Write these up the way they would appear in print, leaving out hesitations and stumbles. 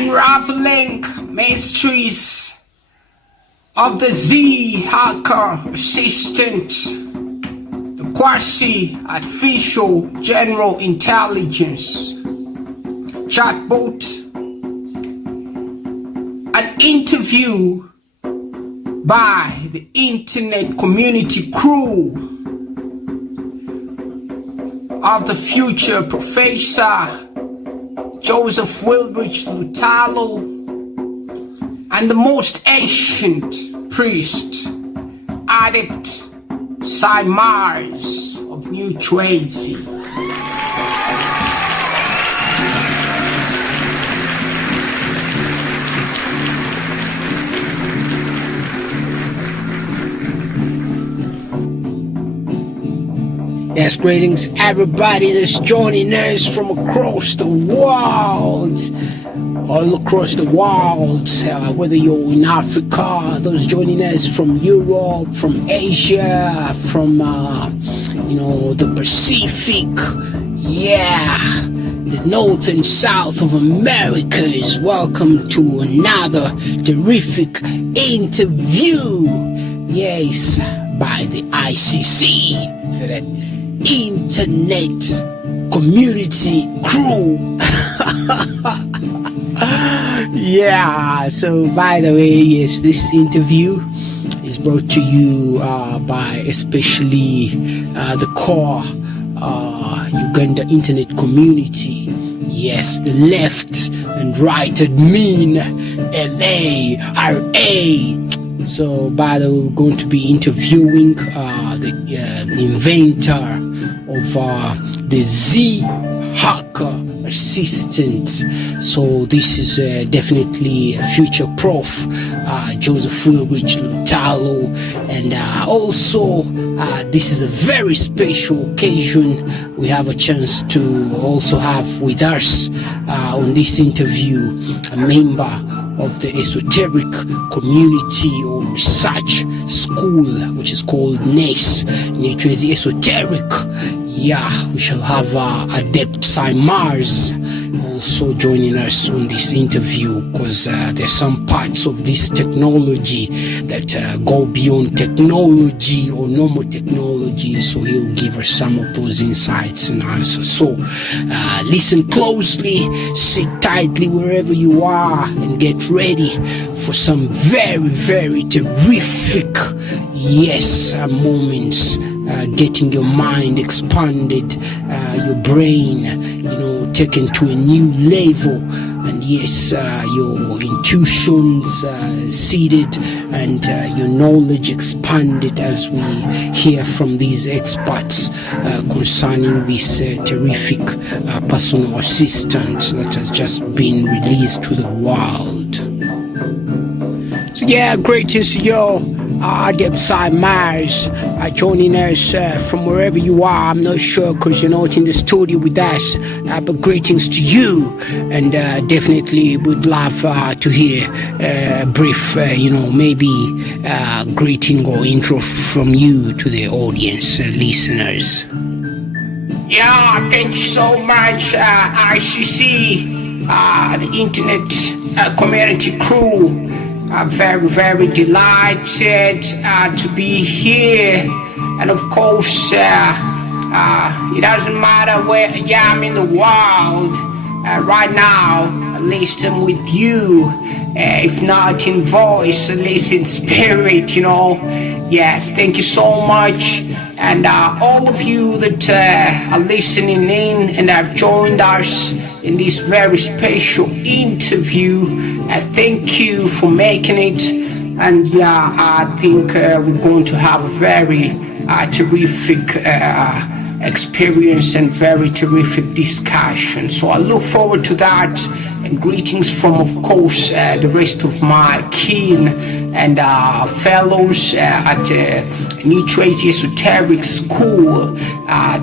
Unraveling mysteries of the ZHA assistant, the quasi-artificial general intelligence chatbot, an interview by the internet community crew of the future Professor Joseph Wilbridge Lutalo and the most ancient priest, adept Psymaz of Nuchwezi. Yes, greetings everybody that's joining us from across the world, all across the world, whether you're in Africa, those joining us from Europe, from Asia, from the Pacific, the North and South of Americas. Welcome to another terrific interview, yes, by the ICC, so that internet community crew. So by the way, yes, this interview is brought to you by especially the core Uganda internet community. Yes, the left and right admin LARA. So by the way, we're going to be interviewing the inventor of the ZHA assistant. So this is definitely a future Prof, Joseph Wilbridge Lutalo, and also this is a very special occasion. We have a chance to also have with us on this interview a member of the esoteric community or research school, which is called NES, Nuchwezi Esoteric. We shall have Adept Psymaz also joining us on this interview, because there's some parts of this technology that go beyond technology or normal technology, so he'll give us some of those insights and answers. So listen closely, sit tightly wherever you are, and get ready for some very, very terrific moments, getting your mind expanded, your brain taken to a new level, and your intuitions seeded, and your knowledge expanded as we hear from these experts concerning this terrific personal assistant that has just been released to the world. So greetings to you, Adept Psymaz, joining us from wherever you are. I'm not sure because you're not in the studio with us, but greetings to you, and definitely would love to hear a brief, maybe greeting or intro from you to the audience, listeners. Thank you so much, ICC, the Internet Community Crew. I'm very, very delighted to be here, and of course, it doesn't matter where I am in the world right now. At least I'm with you, if not in voice, at least in spirit. Yes, thank you so much, and all of you that are listening in and have joined us in this very special interview. Thank you for making it, and I think we're going to have a very terrific experience and very terrific discussion. So I look forward to that, and greetings from, of course, the rest of my kin and fellows at Nuchwezi Esoteric School.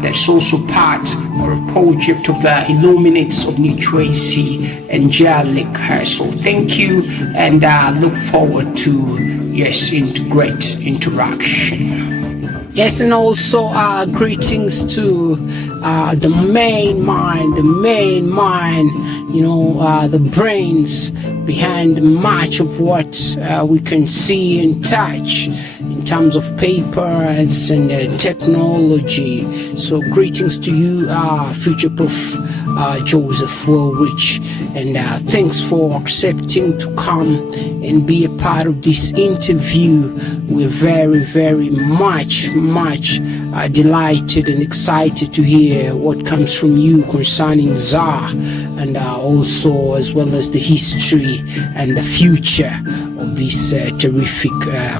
That's also part or a project of the Illuminates of Nuchwezi Angelic. So thank you, and look forward to great interaction. Yes, and also greetings to the main mind, the brains behind much of what we can see and touch in terms of papers and technology. So greetings to you, future Prof. Joseph Willrich, and thanks for accepting to come and be a part of this interview. We're very, very much delighted and excited to hear what comes from you concerning ZHA, and also as well as the history and the future of this terrific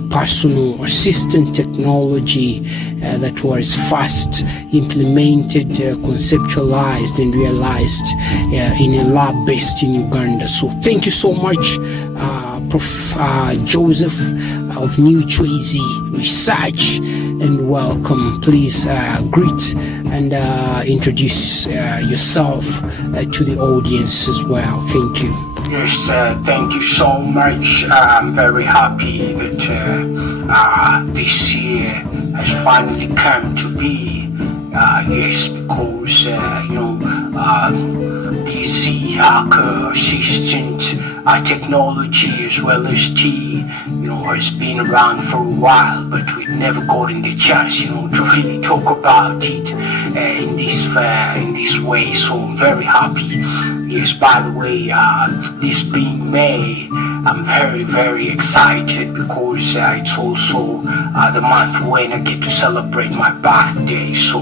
personal assistant technology that was first implemented, conceptualized and realized in a lab based in Uganda. So thank you so much, Prof. Joseph of Nuchwezi Research, and welcome. Please greet and introduce yourself to the audience as well. Thank you. Yes, thank you so much. I'm very happy that this year has finally come to be. Yes, because the ZHA assistant technology as well as T, has been around for a while, but we've never gotten the chance, to really talk about it in this way. So I'm very happy. Yes, by the way, this being May, I'm very, very excited because it's also the month when I get to celebrate my birthday. So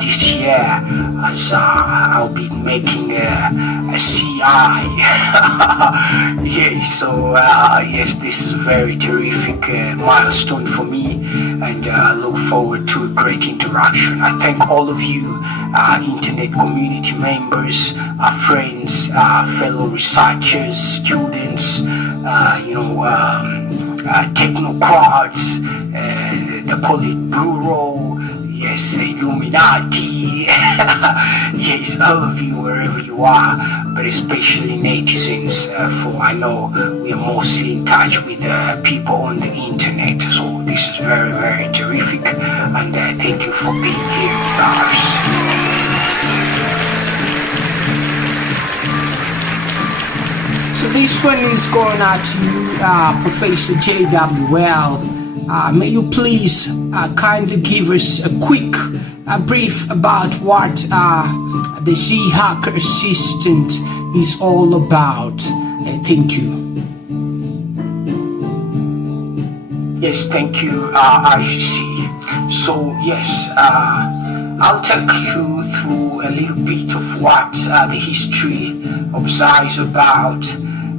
this year, as I'll be making a CI. Yes, so yes, this is a very terrific milestone for me, and I look forward to a great interaction. I thank all of you, internet community members, friends, fellow researchers, students, technocrats, the Politburo, yes, Illuminati, yes, all of you, wherever you are, but especially netizens, for I know we are mostly in touch with people on the internet. So this is very, very terrific, and thank you for being here with us. So this one is going out to you, Professor JWL. May you please kindly give us a quick brief about what the ZHA assistant is all about. Thank you. Yes, thank you, ICC. So yes, I'll take you through a little bit of what the history of ZHA is about.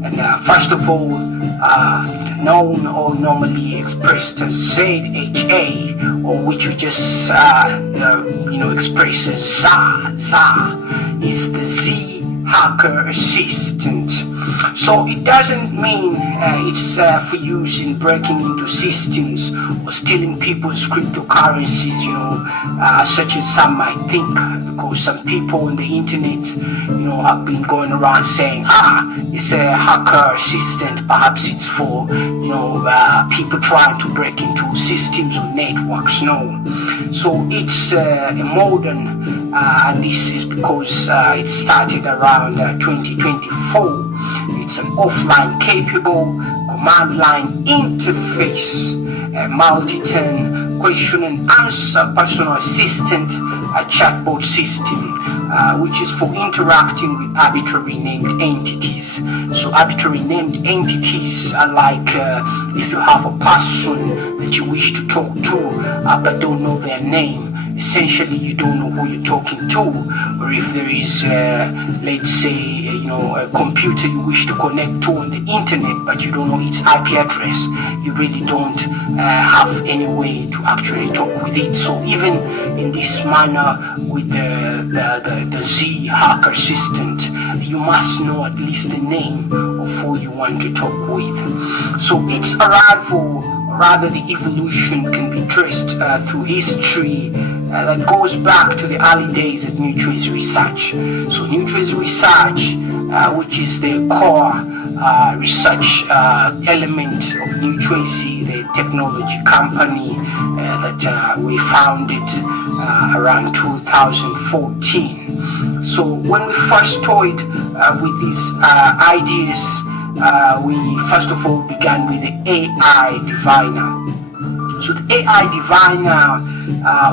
And first of all, known or normally expressed as ZHA, or which we just express as ZHA, is the ZHA assistant. So it doesn't mean it's for use in breaking into systems or stealing people's cryptocurrencies, such as some might think, because some people on the internet, have been going around saying, it's a hacker assistant, perhaps it's for, people trying to break into systems or networks. No. So it's a modern, and this is because it started around 2024. It's an offline capable command line interface, a multi-turn question and answer personal assistant, a chatbot system, which is for interacting with arbitrary named entities. So arbitrary named entities are like if you have a person that you wish to talk to but don't know their name. Essentially, you don't know who you're talking to, or if there is, let's say, a computer you wish to connect to on the internet, but you don't know its IP address, you really don't have any way to actually talk with it. So even in this manner with the ZHA assistant, you must know at least the name of who you want to talk with. So its arrival, rather the evolution, can be traced through history that goes back to the early days of Nuchwezi Research. So Nuchwezi Research, which is the core research element of Nuchwezi, the technology company that we founded around 2014. So when we first toyed with these ideas, we first of all began with the AI diviner. So the AI diviner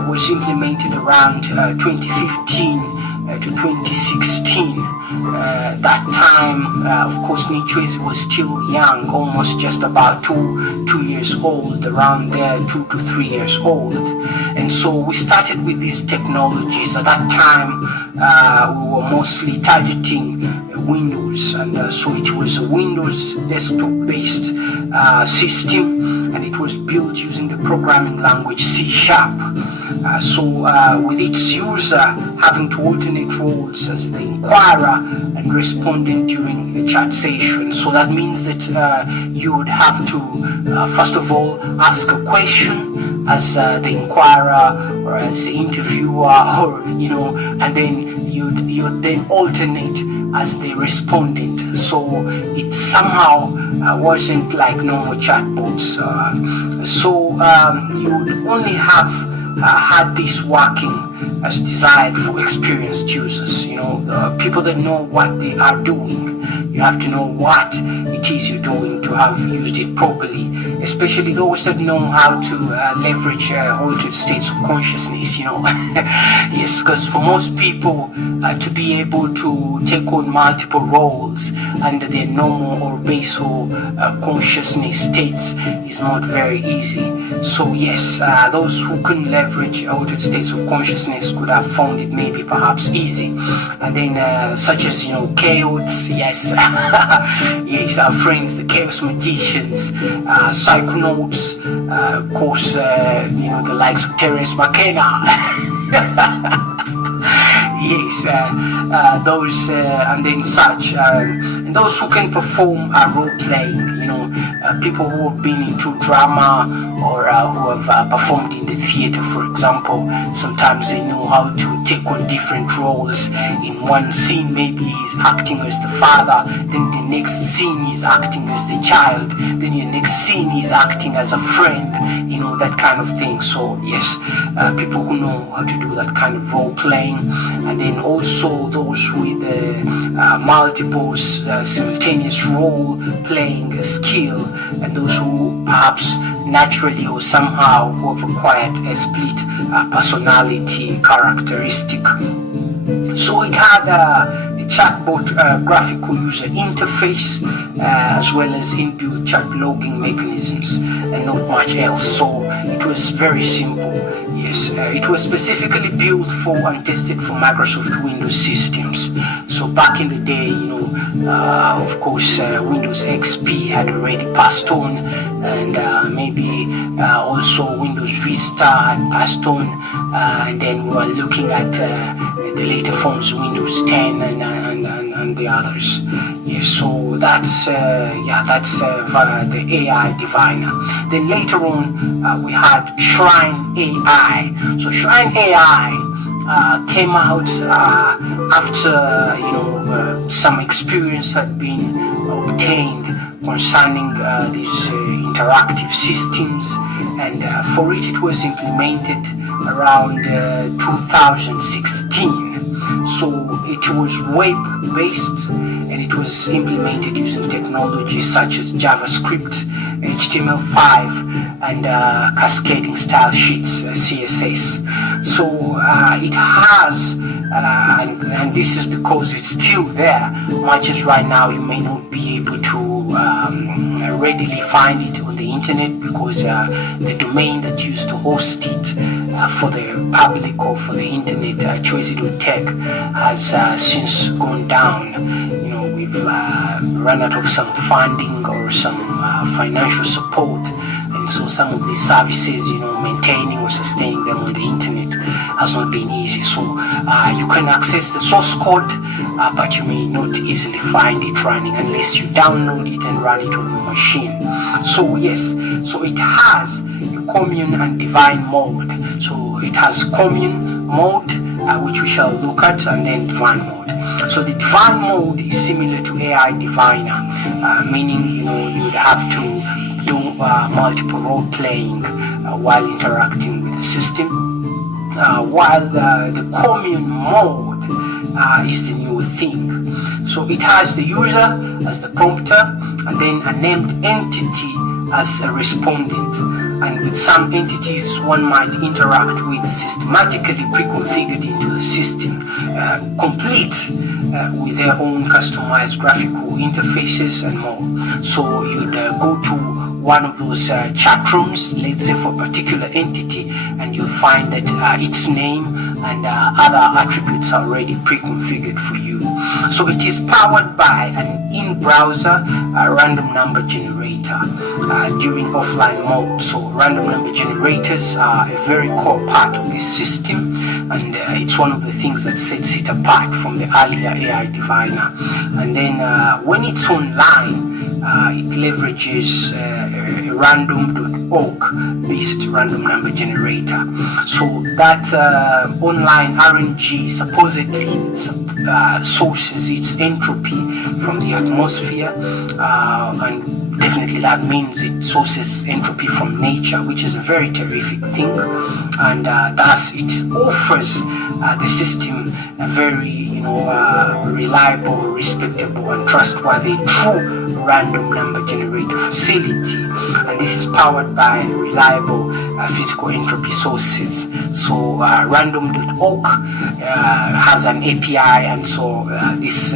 was implemented around 2015 to 2016. That time, of course, Nuchwezi was still young, almost just about two years old, around there, 2 to 3 years old. And so we started with these technologies. At that time, we were mostly targeting Windows, and so it was a Windows desktop-based system, and it was built using the programming language C#. With its user having to alternate roles as the inquirer and respondent during the chat session. So that means that you would have to first of all ask a question as the inquirer or as the interviewer, or and then you'd then alternate as the respondent. So it somehow wasn't like normal chatbots. You would only have had this working as desired for experienced users, people that know what they are doing. You have to know what it is you're doing to have used it properly, especially those that know how to leverage altered states of consciousness, Yes, because for most people to be able to take on multiple roles under their normal or basal consciousness states is not very easy. So yes, those who couldn't leverage altered states of consciousness could have found it maybe perhaps easy. And then such as chaos, yes, yes, our friends, the chaos magicians, psychonauts, of course, the likes of Terence McKenna. Yes, those and then such, and those who can perform role playing, people who have been into drama or who have performed in the theater, for example. Sometimes they know how to take on different roles. In one scene, maybe he's acting as the father, then the next scene he's acting as the child, then the next scene he's acting as a friend, that kind of thing. So yes, people who know how to do that kind of role playing, and then also those with multiple simultaneous role playing skill, and those who perhaps naturally or somehow who have acquired a split personality characteristic. So it had a chatbot graphical user interface as well as inbuilt chat logging mechanisms, and not much else. So it was very simple. Yes, it was specifically built for and tested for Microsoft Windows systems. So back in the day, of course, Windows XP had already passed on, and maybe also Windows Vista had passed on, and then we were looking at the later forms, Windows 10 and the others. Yes, so that's the AI diviner. Then later on, we had Shrine AI. So Shrine AI came out after some experience had been obtained concerning these interactive systems, and for it was implemented around 2016. So it was web-based, and it was implemented using technologies such as JavaScript, HTML5, and cascading style sheets, CSS. So it has, and this is because it's still there, much as right now you may not be able to readily find it on the internet, because the domain that used to host it for the public or for the internet, Chwezi.tech, has since gone down. We've run out of some funding or some financial support, and so some of these services, maintaining or sustaining them on the internet has not been easy. So you can access the source code, but you may not easily find it running unless you download it and run it on your machine. So yes, so it has a commune and divine mode. So it has commune mode, which we shall look at, and then divine mode. So the divine mode is similar to AI diviner, meaning you would have to do multiple role playing while interacting with the system, while the commune mode is the new thing. So it has the user as the prompter, and then a named entity as a respondent. And with some entities, one might interact with systematically pre-configured into the system, complete with their own customized graphical interfaces and more. So you'd go to one of those chat rooms, let's say for a particular entity, and you'll find that its name and other attributes are already pre-configured for you. So it is powered by an in-browser random number generator during offline mode. So random number generators are a very core part of this system, and it's one of the things that sets it apart from the earlier AI diviner. And then when it's online, it leverages a random.org based random number generator. So that online RNG supposedly sources its entropy from the atmosphere, and definitely that means it sources entropy from nature, which is a very terrific thing, and thus it offers the system a very reliable, respectable and trustworthy true random number generator facility, and this is powered by reliable physical entropy sources. So random.org has an API, and so this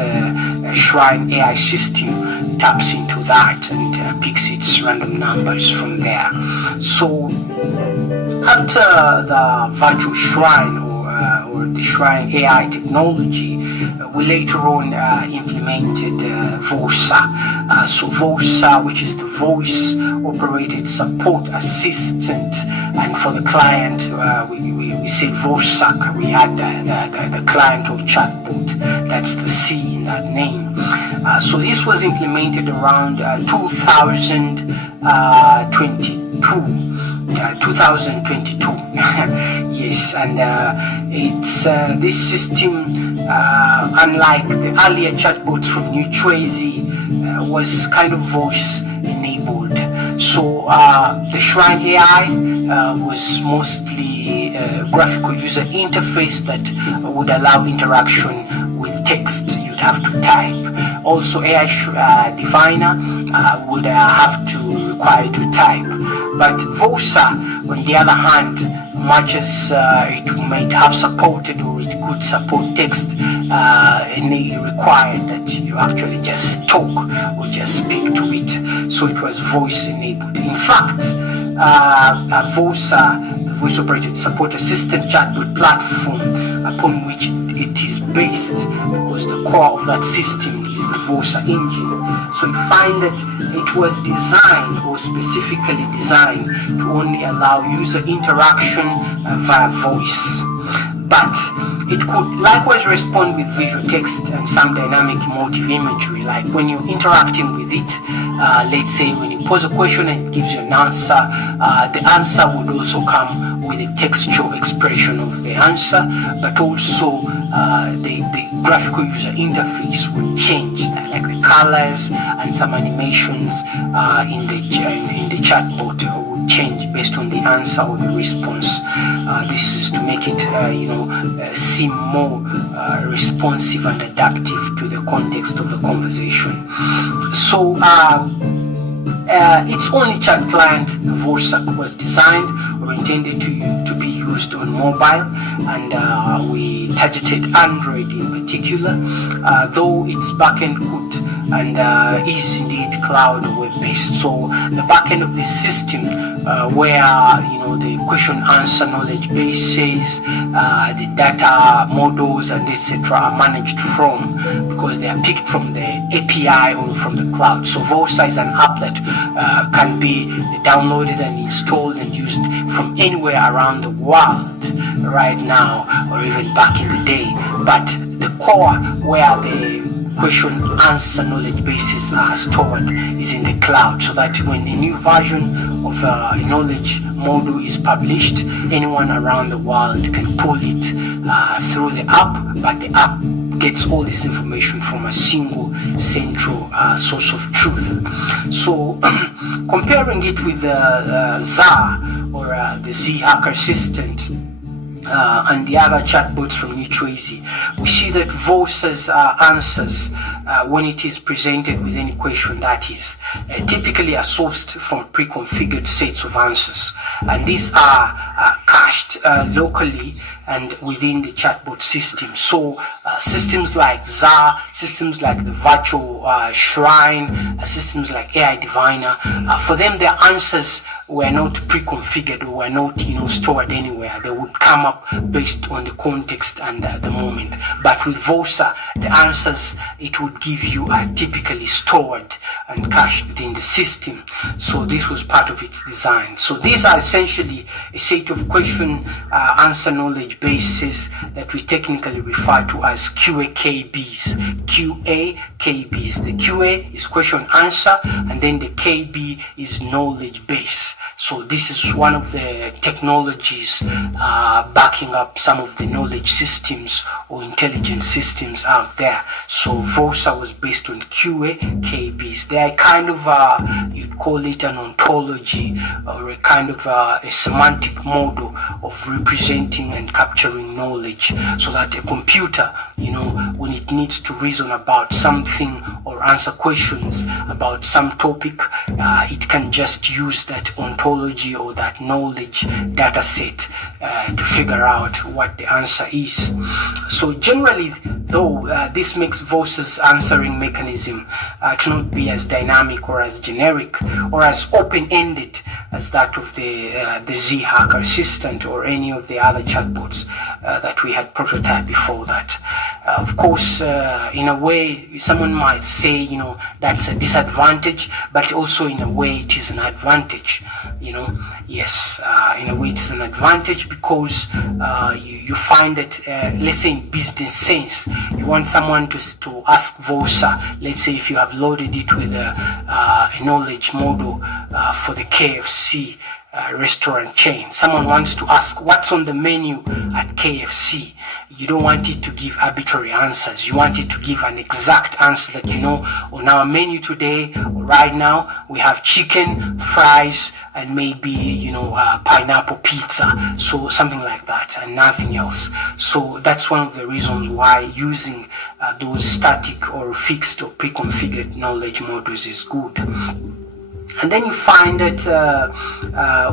Shrine AI system taps into that and picks its random numbers from there. So after the virtual shrine or the Shrine AI technology, we later on implemented VOSA. So VOSA, which is the voice operated support assistant, and for the client we say VOSAC. We had the client or chatbot, that's the C in that name. So this was implemented around 2022. Yes, and it's this system, unlike the earlier chatbots from Nuchwezi, was kind of voice enabled. So the Shrine AI was mostly a graphical user interface that would allow interaction with text you'd have to type. Also AI diviner would have to require to type. But VOSA, on the other hand, much as it might have supported or it could support text, it required that you actually just talk or just speak to it. So it was voice enabled. In fact, VOSA, the voice operated support assistant chatbot platform upon which it is based, because the core of that system is the VOSA engine. So you find that it was designed, or specifically designed, to only allow user interaction via voice. But it could likewise respond with visual text and some dynamic emotive imagery, like when you're interacting with it. Let's say when you pose a question and it gives you an answer, the answer would also come with a textual expression of the answer, but also the graphical user interface would change, like the colors and some animations in the chatbot would change based on the answer or the response. This is to make it seem more responsive and adaptive to the context of the conversation. So its only chat client, the VOSAC, was designed or intended to be used on mobile, and we targeted Android in particular, though its backend could and is indeed cloud web-based. So the backend of this system, where the question answer knowledge bases, the data models and etc. are managed from, because they are picked from the API or from the cloud. So VOSA is an app that can be downloaded and installed and used from anywhere around the world right now, or even back in the day. But the core, where the question answer knowledge bases are stored is in the cloud, so that when a new version of a knowledge model is published, anyone around the world can pull it through the app, but the app gets all this information from a single central source of truth. So comparing it with the ZHA or the ZHA assistant and the other chatbots from Nuchwezi, we see that Vosa's answers, when it is presented with any question, that is, typically are sourced from pre-configured sets of answers, and these are cached locally and within the chatbot system. So systems like ZHA, systems like the virtual shrine, systems like AI Diviner, for them their answers were not pre-configured or were not stored anywhere. They would come up based on the context and the moment. But with Vosa, the answers it would give you are typically stored and cached within the system. So this was part of its design. So these are essentially a set of question answer knowledge bases that we technically refer to as q-AGIs. q-AGIs. The QA is question answer, and then the KB is knowledge base. So this is one of the technologies backing up some of the knowledge systems or intelligence systems out there. So Vosa was based on q-AGIs. They are kind of, you'd call it an ontology, or a kind of a semantic model of representing and capturing knowledge, so that a computer, when it needs to reason about something or answer questions about some topic, it can just use that ontology or that knowledge data set to figure out what the answer is. So generally, though, this makes Vosa's answering mechanism to not be as dynamic or as generic or as open-ended as that of the ZHA assistant or any of the other chatbots that we had prototyped before that. Of course, in a way, someone might say, that's a disadvantage, but also in a way it is an advantage. Yes, in a way it's an advantage because you find that, let's say in business sense, you want someone to ask Vosa, let's say if you have loaded it with a knowledge model for the KFC restaurant chain. Someone wants to ask what's on the menu at KFC. You don't want it to give arbitrary answers. You want it to give an exact answer that, on our menu today, or right now, we have chicken, fries, and maybe, pineapple pizza. So something like that, and nothing else. So that's one of the reasons why using those static or fixed or pre-configured knowledge models is good. And then you find that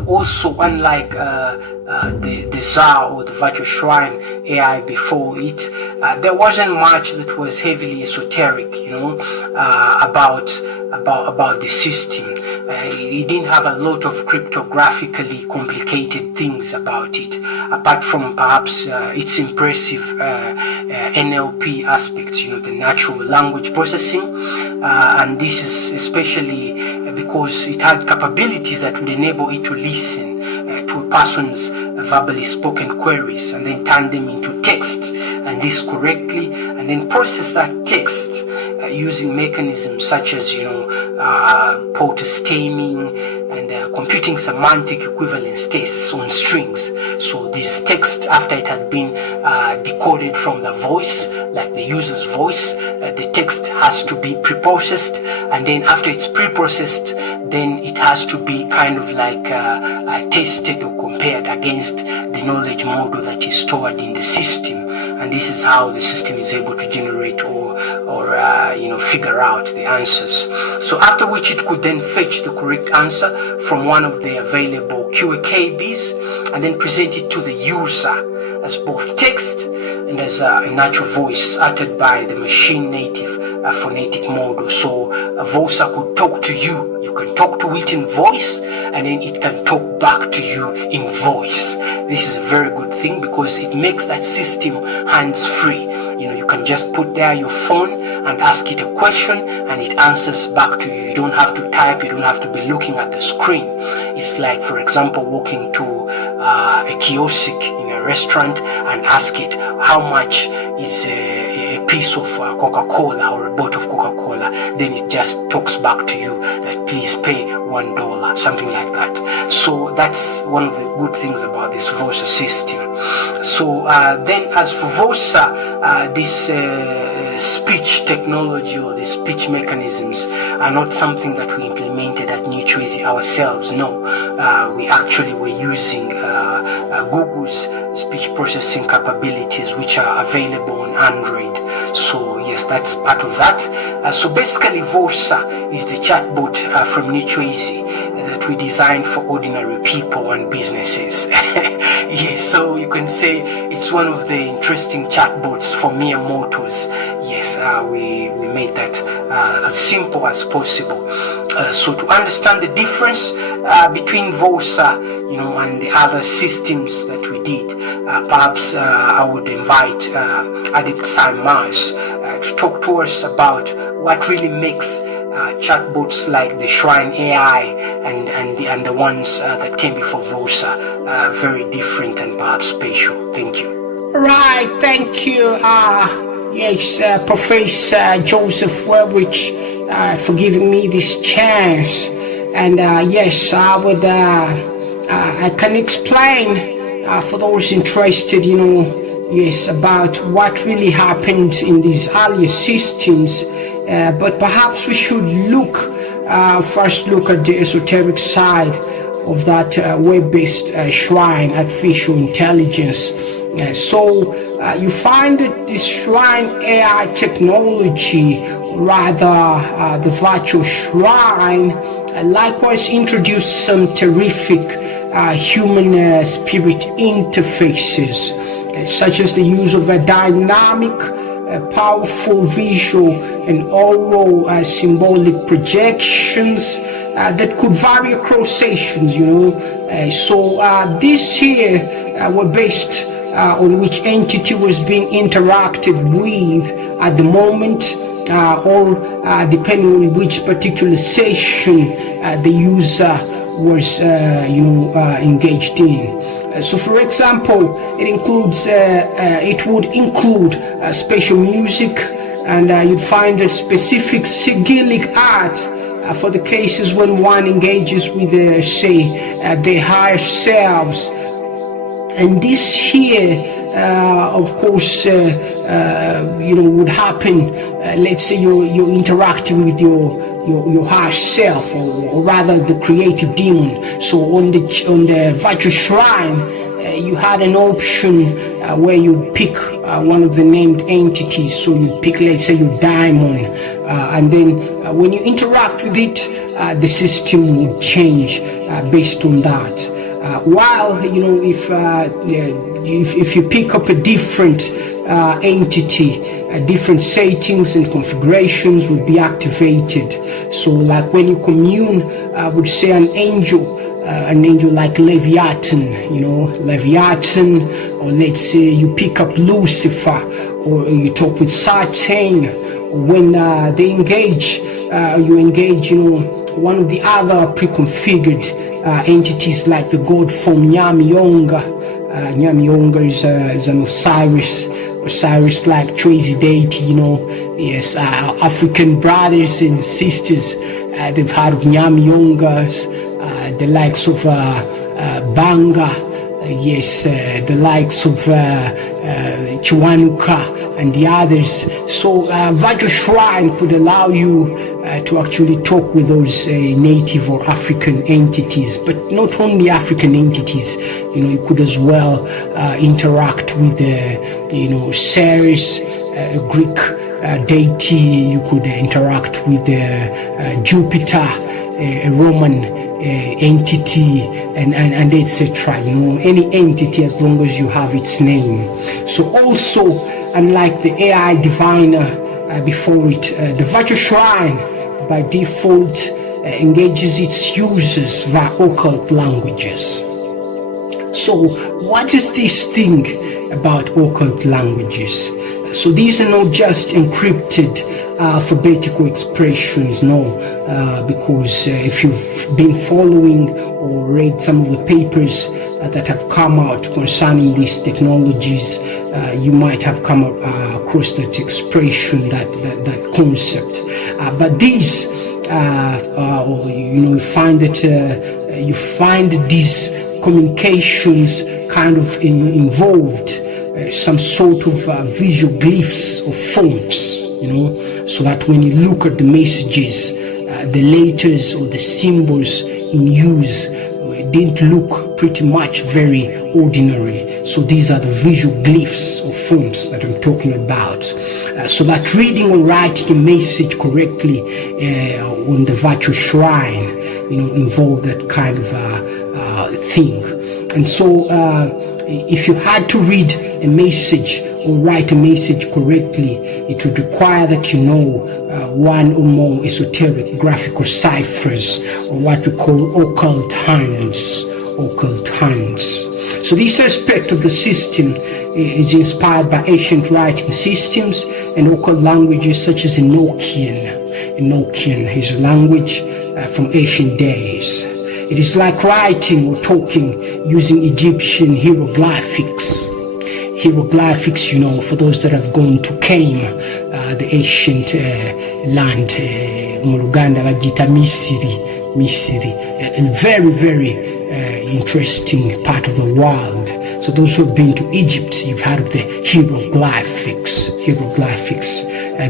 also, unlike the ZHA or the virtual shrine AI before it, there wasn't much that was heavily esoteric, about the system. It didn't have a lot of cryptographically complicated things about it, apart from perhaps its impressive NLP aspects, the natural language processing, and this is especially because it had capabilities that would enable it to listen to a person's verbally spoken queries and then turn them into text, and this correctly, and then process that text using mechanisms such as Porter stemming and computing semantic equivalence tests on strings. So this text, after it had been decoded from the voice, like the user's voice, the text has to be pre-processed, and then after it's pre-processed, then it has to be kind of like tested or compared against the knowledge model that is stored in the system. And this is how the system is able to generate or figure out the answers. So after which it could then fetch the correct answer from one of the available q-AGIs and then present it to the user as both text and as a natural voice uttered by the machine native phonetic model. So Vosa could talk to you. You can talk to it in voice, and then it can talk back to you in voice. This is a very good thing because it makes that system hands-free. You can just put there your phone and ask it a question, and it answers back to you. You don't have to type. You don't have to be looking at the screen. It's like, for example, walking to a kiosk in a restaurant and ask it how much is a a piece of Coca-Cola or a bottle of Coca-Cola, then it just talks back to you that please pay $1, something like that. So that's one of the good things about this VOSA system. So then as for VOSA, this speech technology or the speech mechanisms are not something that we implemented at Nuchwezi ourselves. No, we actually were using Google's speech processing capabilities, which are available on Android. So yes, that's part of that. So basically VOSA is the chatbot from Nuchwezi that we designed for ordinary people and businesses. Yes, so you can say it's one of the interesting chatbots for mere mortals. Yes, we made that as simple as possible. So to understand the difference between VOSA, and the other systems that we did, perhaps I would invite Adept Psymaz to talk to us about what really makes chatbots like the Shrine AI and the ones that came before VOSA very different and perhaps special. Thank you. Right, thank you. Yes, Professor Joseph Welrich, for giving me this chance. And yes, I can explain for those interested, yes, about what really happened in these earlier systems. But perhaps we should first look at the esoteric side of that web-based Shrine artificial intelligence. So you find that this Shrine AI technology, rather the virtual Shrine, likewise introduced some terrific human spirit interfaces, such as the use of a dynamic, powerful visual and oral symbolic projections that could vary across sessions, So this here were based on which entity was being interacted with at the moment, or depending on which particular session the user was engaged in. So for example, it would include special music, and you'd find a specific sigillic art for the cases when one engages with their higher selves. And this here, of course, would happen. Let's say you're interacting with your higher self, or rather the creative demon. So on the virtual shrine, you had an option where you pick one of the named entities. So you pick, let's say, your diamond, and then when you interact with it, the system would change based on that. While if you pick up a different entity, different settings and configurations would be activated. So like when you commune with, say, an angel like Leviathan, Leviathan, or let's say you pick up Lucifer, or you talk with Satan, when they engage, you engage, one of the other pre-configured entities like the god form Nyamyonga. Nyamyonga is an Osiris-like Nuchwezi deity, Yes, African brothers and sisters, they've heard of Nyamyongas, the likes of Banga, yes, the likes of Chiwanuka and the others. So virtual shrine could allow you to actually talk with those native or African entities, but not only African entities. You could as well interact with Ceres, Greek deity. You could interact with Jupiter, a Roman entity, and etc. Any entity as long as you have its name. So also, unlike the AI diviner before it, the virtual shrine by default engages its users via occult languages. So what is this thing about occult languages? So these are not just encrypted alphabetical expressions, no, because if you've been following or read some of the papers that have come out concerning these technologies, you might have come across that expression, that concept. But these, you find that you find these communications kind of involved some sort of visual glyphs or fonts, so that when you look at the messages, the letters or the symbols in use didn't look pretty much very ordinary. So these are the visual glyphs or fonts that I'm talking about. So that reading or writing a message correctly on the virtual shrine, involved that kind of thing. And so if you had to read a message or write a message correctly, it would require that you know one or more esoteric graphical ciphers, or what we call occult hands. So this aspect of the system is inspired by ancient writing systems and occult languages such as Enochian. Enochian is a language from ancient days. It is like writing or talking using Egyptian hieroglyphics. Hieroglyphics, for those that have gone to Cain, the ancient land, Muluganda Vajita Misiri, a very, very interesting part of the world. So those who have been to Egypt, you've heard of the hieroglyphics.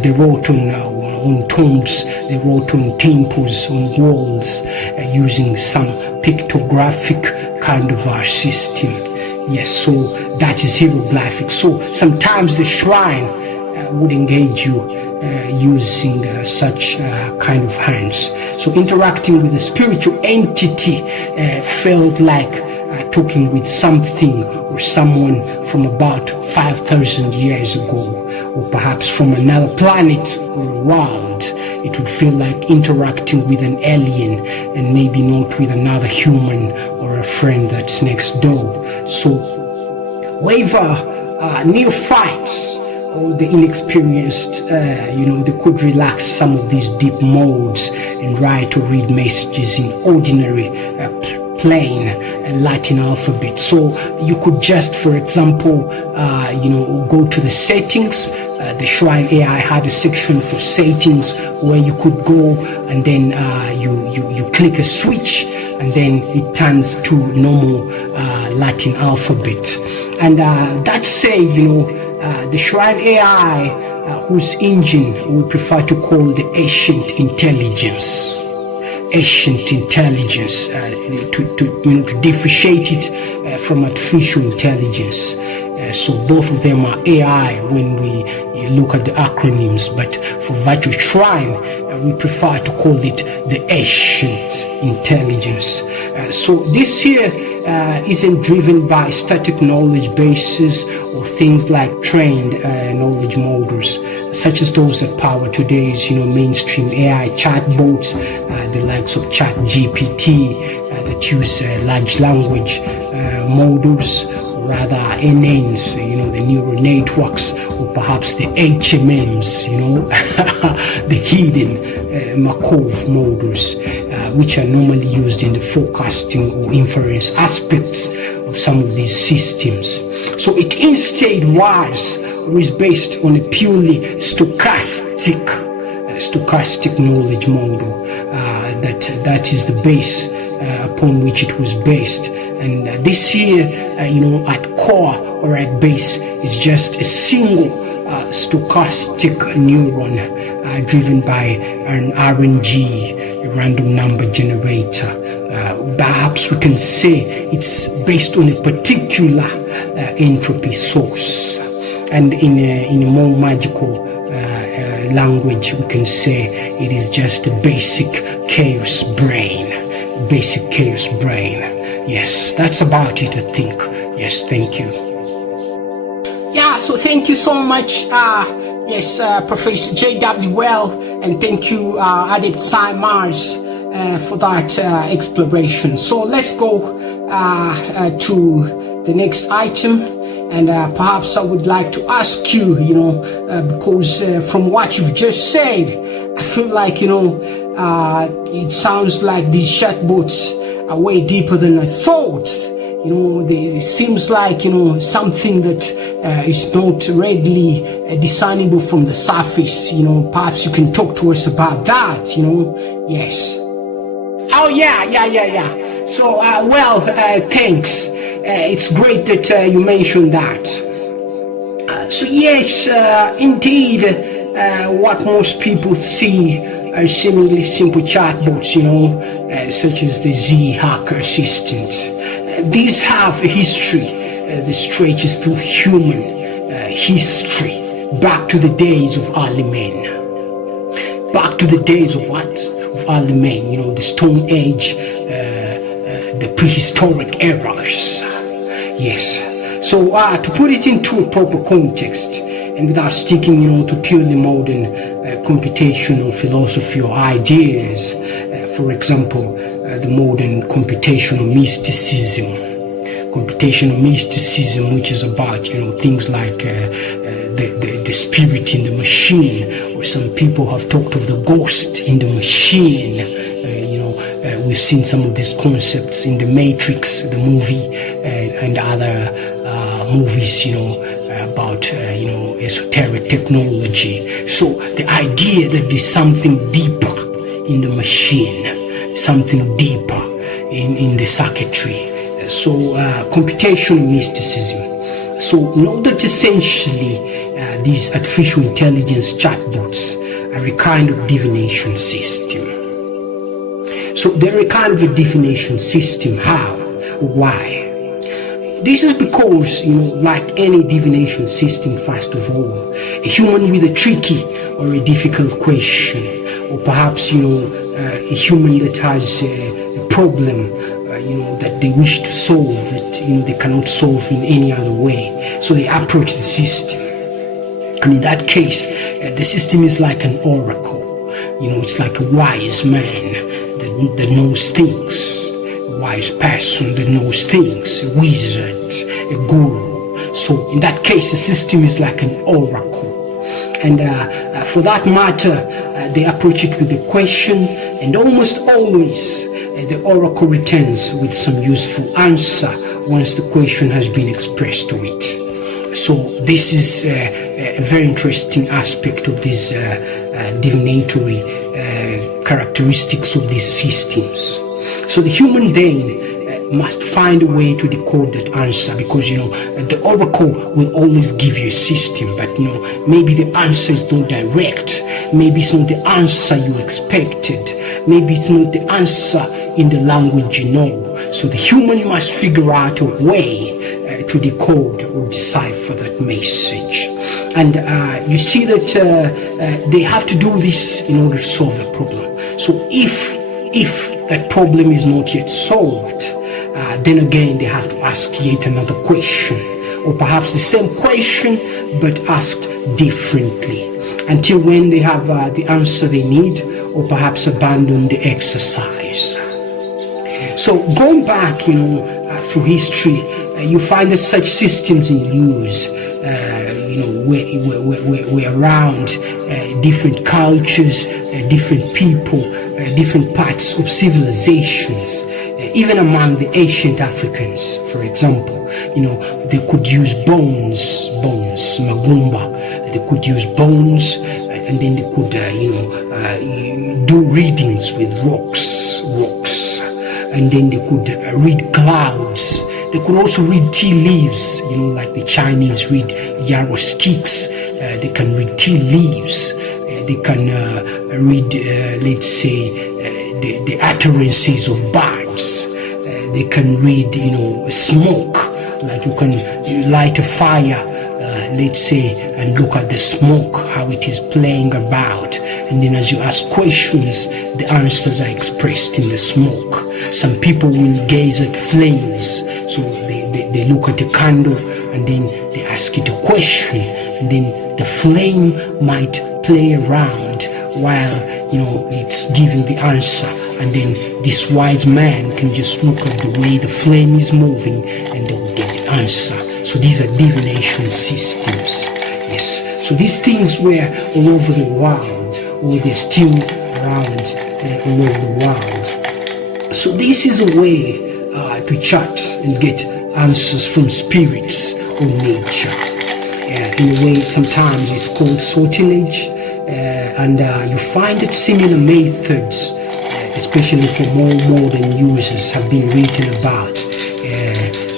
They wrote on tombs, they wrote on temples, on walls, using some pictographic kind of system. Yes, so that is hieroglyphics. So sometimes the shrine would engage you using such kind of hands. So interacting with a spiritual entity felt like talking with something or someone from about 5,000 years ago, or perhaps from another planet or a world. It would feel like interacting with an alien and maybe not with another human or a friend that's next door. So whoever neophytes or the inexperienced, they could relax some of these deep modes and write or read messages in ordinary plain Latin alphabet. So you could just, for example, go to the settings. The Shrine AI had a section for settings where you could go and then you click a switch and then it turns to normal Latin alphabet. And that say, the Shrine AI, whose engine we prefer to call the ancient intelligence, to differentiate it from artificial intelligence. So both of them are AI when we look at the acronyms, but for virtual shrine, we prefer to call it the ancient intelligence. So this here isn't driven by static knowledge bases or things like trained knowledge models, such as those that power today's mainstream AI chatbots, the likes of ChatGPT, that use large language models, rather NNs, the neural networks, or perhaps the HMMs, the hidden Markov models, which are normally used in the forecasting or inference aspects of some of these systems. So it instead was or is based on a purely stochastic knowledge model. That is the base upon which it was based. And this here, at core or at base, is just a single stochastic neuron driven by an RNG, a random number generator. Perhaps we can say it's based on a particular entropy source. And in a more magical language, we can say it is just a basic chaos brain. Yes, that's about it, I think. Yes, thank you. Yeah, so thank you so much, Professor JWL, and thank you, Adept Psymaz, for that exploration. So let's go to the next item. And perhaps I would like to ask you, because from what you've just said, I feel like, it sounds like these chatbots are way deeper than I thought. It seems like, something that is not readily discernible from the surface. Perhaps you can talk to us about that, Yes. Oh, yeah. So, thanks. It's great that you mentioned that. So yes, indeed, what most people see are seemingly simple chatbots, such as the ZHA assistant. These have a history that stretches through human history, back to the days of early men. Back to the days of what? Of early men, the Stone Age, the prehistoric eras. Yes. So to put it into a proper context, and without sticking, to purely modern computational philosophy or ideas, for example, the modern computational mysticism, which is about, things like the spirit in the machine, or some people have talked of the ghost in the machine. We've seen some of these concepts in The Matrix, the movie, and other movies, about, esoteric technology. So the idea that there's something deeper in the machine, something deeper in the circuitry. So computational mysticism. So know that essentially these artificial intelligence chatbots are a kind of divination system. So they're a kind of a divination system. How? Why? This is because, like any divination system, first of all, a human with a tricky or a difficult question, or perhaps, a human that has a problem, that they wish to solve, that, they cannot solve in any other way. So they approach the system. And in that case, the system is like an oracle. It's like a wise man that knows things, a wise person that knows things, a wizard, a guru. So in that case, the system is like an oracle. And for that matter, they approach it with a question, and almost always the oracle returns with some useful answer once the question has been expressed to it. So this is a very interesting aspect of these divinatory characteristics of these systems. So the human then must find a way to decode that answer, because the oracle will always give you a system, but maybe the answer is not direct, maybe it's not the answer you expected, maybe it's not the answer in the language you know. So the human must figure out a way to decode or decipher that message. And you see that they have to do this in order to solve the problem. So if that problem is not yet solved, then again they have to ask yet another question, or perhaps the same question but asked differently, until when they have the answer they need, or perhaps abandon the exercise. So going back, through history, you find that such systems in use, were around different cultures, different people, different parts of civilizations. Even among the ancient Africans, for example, they could use bones, magumba. They could use bones, and then they could, do readings with rocks, and then they could read clouds. They could also read tea leaves, like the Chinese read yarrow sticks. They can read tea leaves. They can read, let's say, the utterances of birds. They can read, smoke. Like you can light a fire, let's say, and look at the smoke, how it is playing about. And then as you ask questions, the answers are expressed in the smoke. Some people will gaze at flames. So they look at a candle, and then they ask it a question, and then the flame might play around while it's giving the answer, and then this wise man can just look at the way the flame is moving, and they will get the answer. So these are divination systems. Yes. So these things were all over the world, or they're still around all over the world. So this is a way to chat and get answers from spirits or nature. In a way, sometimes it's called sortilege, and you find that similar methods, especially for more modern users, have been written about.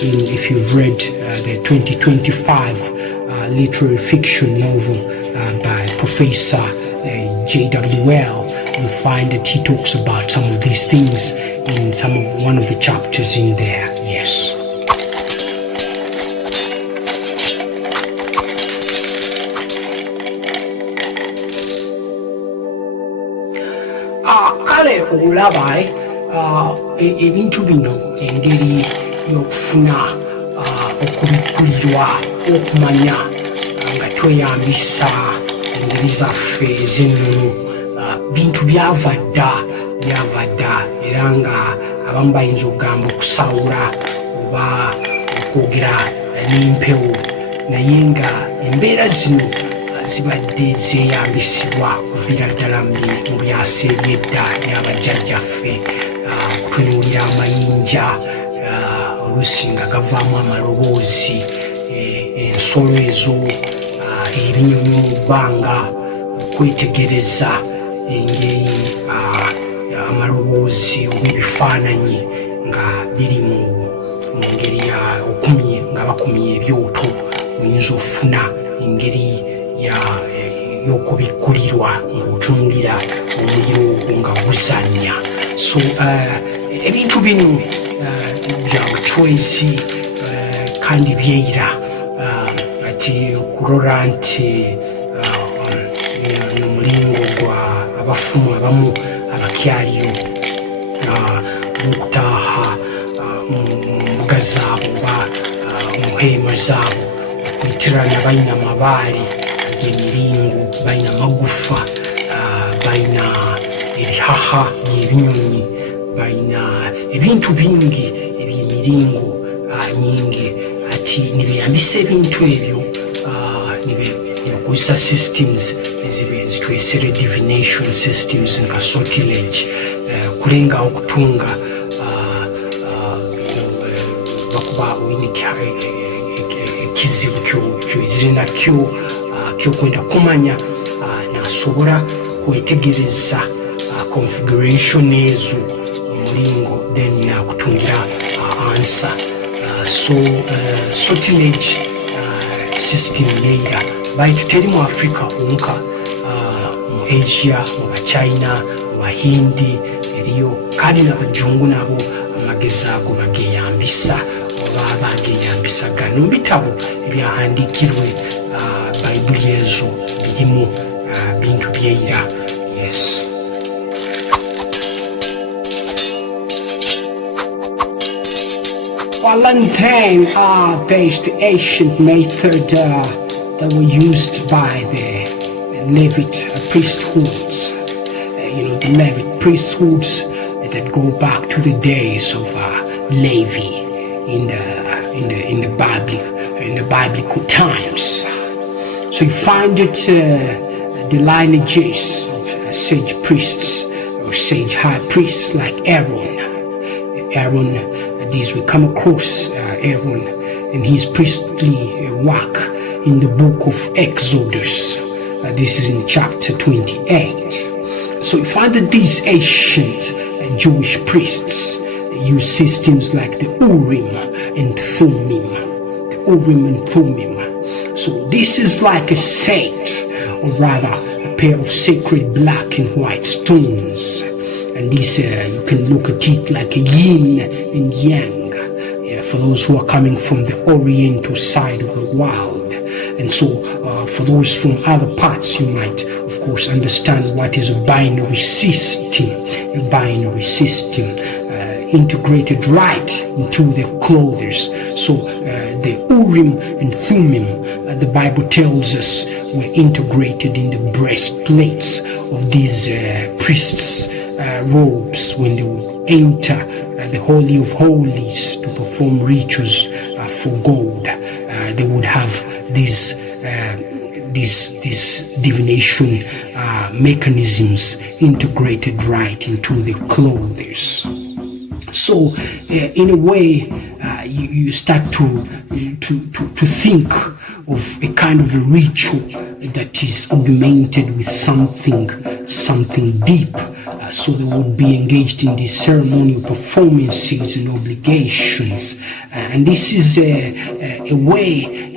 If you've read the 2025 literary fiction novel by Professor JWL, you'll find that he talks about some of these things in one of the chapters in there. Yes. Kale olaba ebintu bino engeri y'okufuna okubikkulirwa okumanya nga tweyambisa engeri zaffe ez'ennono bintu byava dda era nga abamu bayinza okugamba okusawula oba okwogera n'empewo, naye nga embeera zino zibadde zeeyambisibwa okuviira ddala mu byasa eby'edda by'abajjajjaffe, okutunuulira amayinja oluusi nga gavaamu amaloboozi, ensolo ezo, ebinyonyi mu bbanga, okwetegereza engeri amaloboozi oba ebifaananyi nga biri mu ngeri nga bakumye ebyoto, oyinza ofuna engeri y'okubikkulirwa ng'otunuulira omuliro ogwo nga guzannya. So ebintu bino bya buchwezi kandi byeyira ati okulora nti omulingo gwa abafumu abamu abakyaliyo okutaaha mu mbuga zaabo oba mu heema zaabo okwitirana balina mabaale ag'emiringo, balina magufa, balina ebihaha by'ebinyonyi, balina ebintu bingi eby'emiringo nyingi, ati nibeyambisa ebintu ebyo nibakozesa systems zitwesera divination systems nga sortilege, kulengawo okutunga bakuba ekizibu kyozire nakyo kyokwenda kumanya, nasobola kwetegereza configuration ezo omulingo then nakutungira answer. So sortilege system yeira baitu teri mu Africa onka, mu Asia, mu China, mu Bahindi eriyo, kandi n'abajungu nabo amagezi ago bageyambisa oba bageyambisa gano mu bitabo ebyahandikirwe bayibuli ezo birimu bintu byeyira. Yes. A long time based ancient method that were used by the Levite priesthoods. The Levite priesthoods that go back to the days of Levi in the biblical times. So you find it the lineages of sage priests or sage high priests like Aaron. These we come across Aaron and his priestly work in the book of Exodus. This is in chapter 28. So you find that these ancient Jewish priests use systems like the Urim and Thummim. So this is like a set, or rather a pair of sacred black and white stones. And this, you can look at it like a yin and yang, for those who are coming from the oriental side of the world. And so for those from other parts, you might, of course, understand what is a binary system. A binary system integrated right into the clothes. So the Urim and Thummim, the Bible tells us, were integrated in the breastplates of these priests' robes when they would enter the Holy of Holies to perform rituals for God. they would have these divination mechanisms integrated right into the clothes. So in a way, you start to think of a kind of a ritual that is augmented with something deep. So they would be engaged in these ceremonial performances and obligations. And this is a way,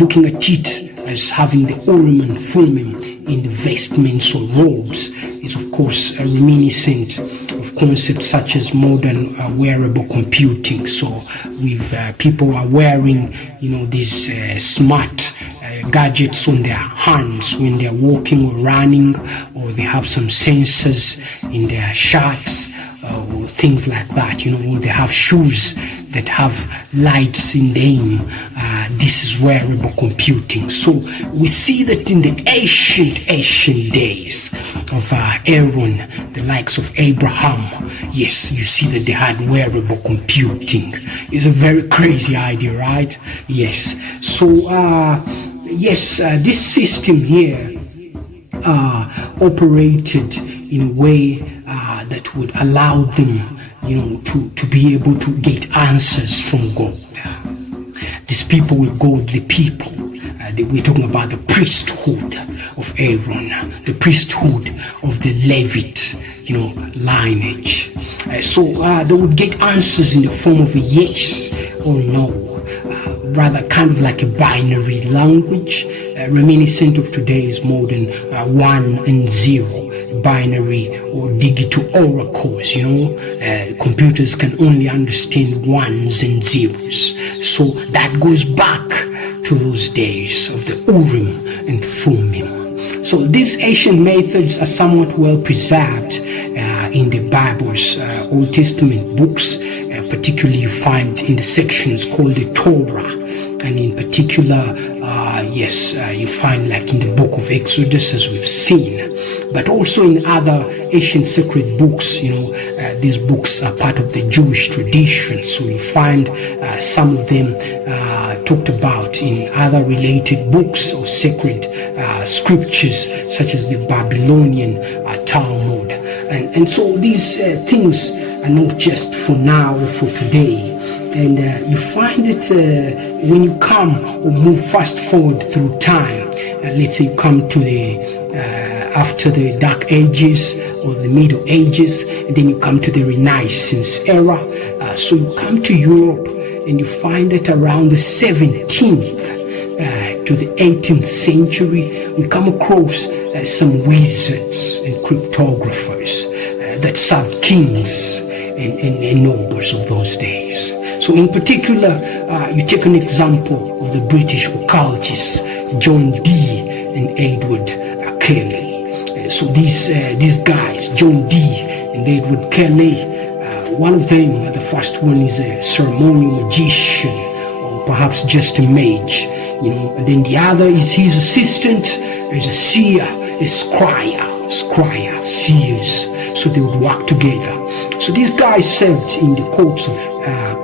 looking at it as having the Urim and Thummim in the vestments or robes is of course reminiscent of concepts such as modern wearable computing. So with people are wearing these smart gadgets on their hands when they're walking or running, or they have some sensors in their shirts or things like that, or they have shoes that have lights in them. This is wearable computing. So we see that in the ancient days of Aaron, the likes of Abraham, yes, you see that they had wearable computing. It's a very crazy idea, right? Yes. So yes, this system here operated in a way that would allow them to be able to get answers from God. These people were godly people. We're talking about the priesthood of Aaron, the priesthood of the Levite, lineage. So they would get answers in the form of a yes or no, rather kind of like a binary language, reminiscent of today's modern 1 and 0. Binary or digital oracles. Computers can only understand ones and zeros. So that goes back to those days of the Urim and Thummim. So these ancient methods are somewhat well preserved in the Bible's Old Testament books. Particularly you find in the sections called the Torah, and in particular you find like in the book of Exodus, as we've seen, but also in other ancient sacred books. These books are part of the Jewish tradition, so you find some of them talked about in other related books or sacred scriptures, such as the Babylonian Talmud. And so these things are not just for now or for today. And you find it when you come or move fast forward through time. Let's say you come to the after the Dark Ages or the Middle Ages, and then you come to the Renaissance era. So you come to Europe and you find that around the 17th to the 18th century, we come across some wizards and cryptographers that served kings and nobles of those days. So in particular, you take an example of the British occultists, John Dee and Edward Kelly. So these guys, John Dee and Edward Kelly, one of them, the first one, is a ceremonial magician, or perhaps just a mage, and then the other is his assistant, is a seer, a scryer, seers. So they would work together. So these guys served in the courts of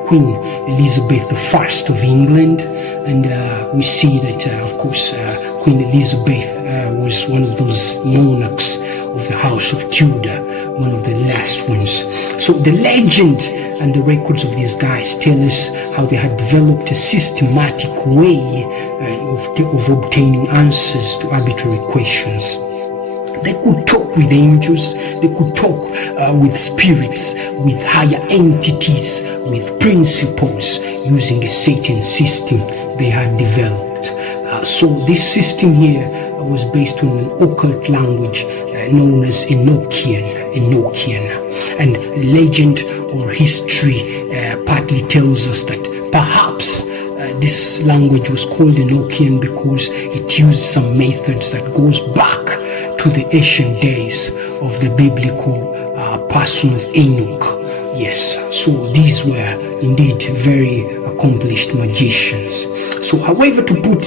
Queen Elizabeth I of England, and we see that, of course, Queen Elizabeth was one of those monarchs of the House of Tudor, one of the last ones. So the legend and the records of these guys tell us how they had developed a systematic way of obtaining answers to arbitrary questions. They could talk with angels, they could talk with spirits, with higher entities, with principles, using a certain system they had developed. So this system here was based on an occult language known as Enochian. And legend or history partly tells us that perhaps this language was called Enochian because it used some methods that goes back to the ancient days of the biblical person of Enoch. Yes, so these were indeed very accomplished magicians. So however, to put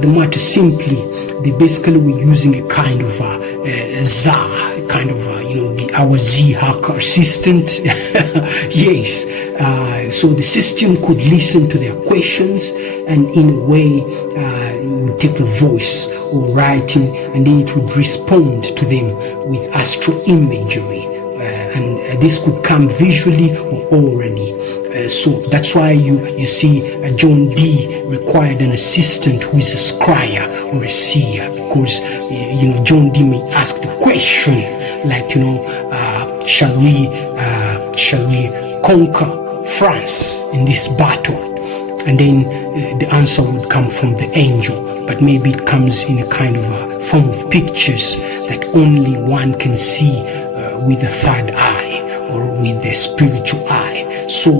the matter simply, they basically were using a kind of ZHA kind of, our ZHA assistant. Yes. So the system could listen to their questions, and in a way, it would take the voice or writing, and then it would respond to them with astro imagery. And this could come visually or orally. So that's why you see John D required an assistant who is a scryer or a seer, because John D may ask the question like, shall we conquer France in this battle? And then the answer would come from the angel, but maybe it comes in a kind of a form of pictures that only one can see with the third eye or with the spiritual eye. So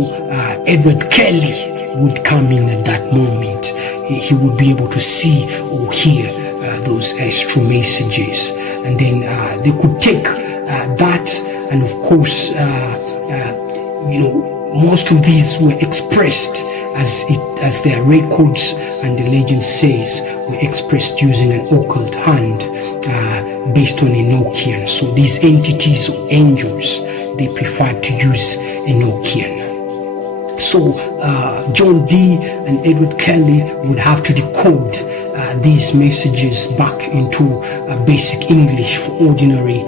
Edward Kelly would come in at that moment. He would be able to see or hear those astral messages, and then they could take that, and of course, most of these were expressed as their records and the legend says were expressed using an occult hand based on Enochian. So these entities or angels, they preferred to use Enochian. So John D and Edward Kelly would have to decode these messages back into basic English for ordinary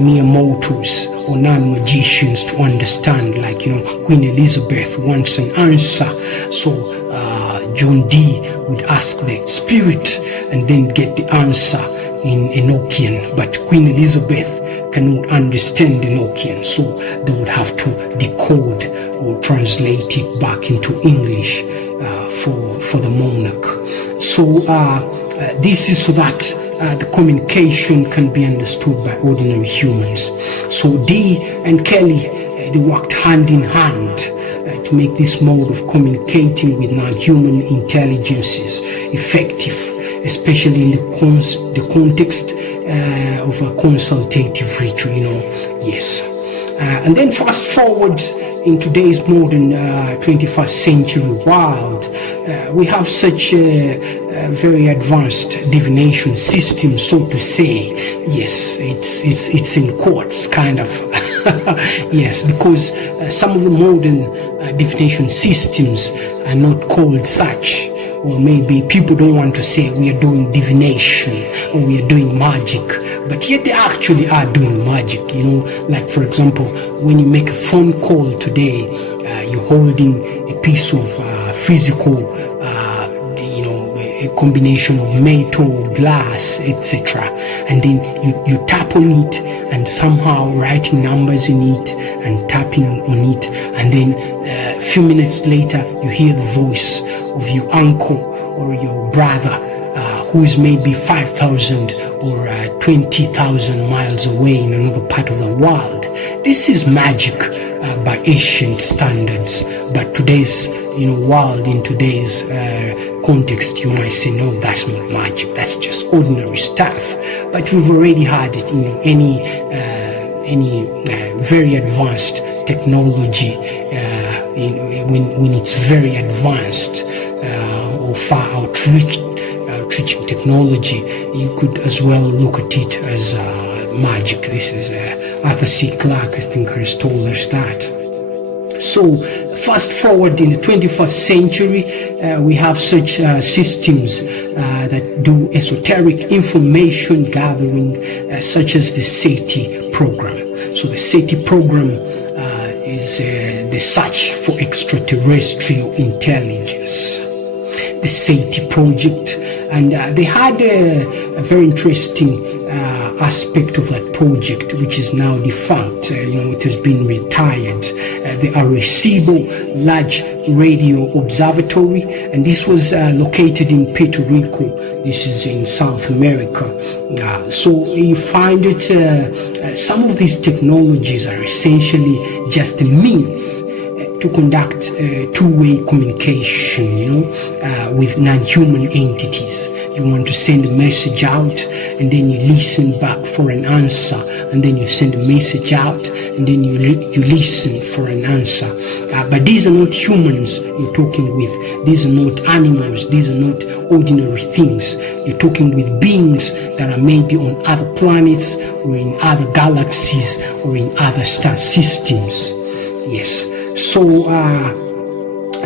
mere mortals or non-magicians to understand. Like, Queen Elizabeth wants an answer. So John D would ask the spirit and then get the answer in Enochian. But Queen Elizabeth cannot understand Enochian, so they would have to decode or translate it back into English for the monarch. So this is so that the communication can be understood by ordinary humans. So D and Kelly, they worked hand in hand to make this mode of communicating with non-human intelligences effective, especially in the context of a consultative ritual, yes. And then fast forward in today's modern 21st century world, we have such a very advanced divination system, so to say. Yes, it's in quotes, kind of. Yes, because some of the modern divination systems are not called such. Or maybe people don't want to say we are doing divination or we are doing magic, but yet they actually are doing magic. Like for example, when you make a phone call today, you're holding a piece of physical, a combination of metal, glass, etc. And then you tap on it and somehow writing numbers in it and tapping on it, and then a few minutes later you hear the voice of your uncle or your brother who is maybe 5,000 or 20,000 miles away in another part of the world. This is magic by ancient standards, but today's world, in today's context, you might say, no, that's not magic, that's just ordinary stuff. But we've already had it in any very advanced technology. When it's very advanced or far outreaching technology, you could as well look at it as magic. This is Arthur C. Clarke, I think, has told us that. So fast forward in the 21st century, we have such systems that do esoteric information gathering, such as the SETI program. So the SETI program is the search for extraterrestrial intelligence, the SETI project. And they had a very interesting aspect of that project, which is now defunct. It has been retired. The Arecibo Large Radio Observatory, and this was located in Puerto Rico. This is in South America. So you find it, some of these technologies are essentially just a means to conduct two-way communication, with non-human entities. You want to send a message out, and then you listen back for an answer, and then you send a message out, and then you listen for an answer. But these are not humans you're talking with. These are not animals. These are not ordinary things. You're talking with beings that are maybe on other planets or in other galaxies or in other star systems. Yes. So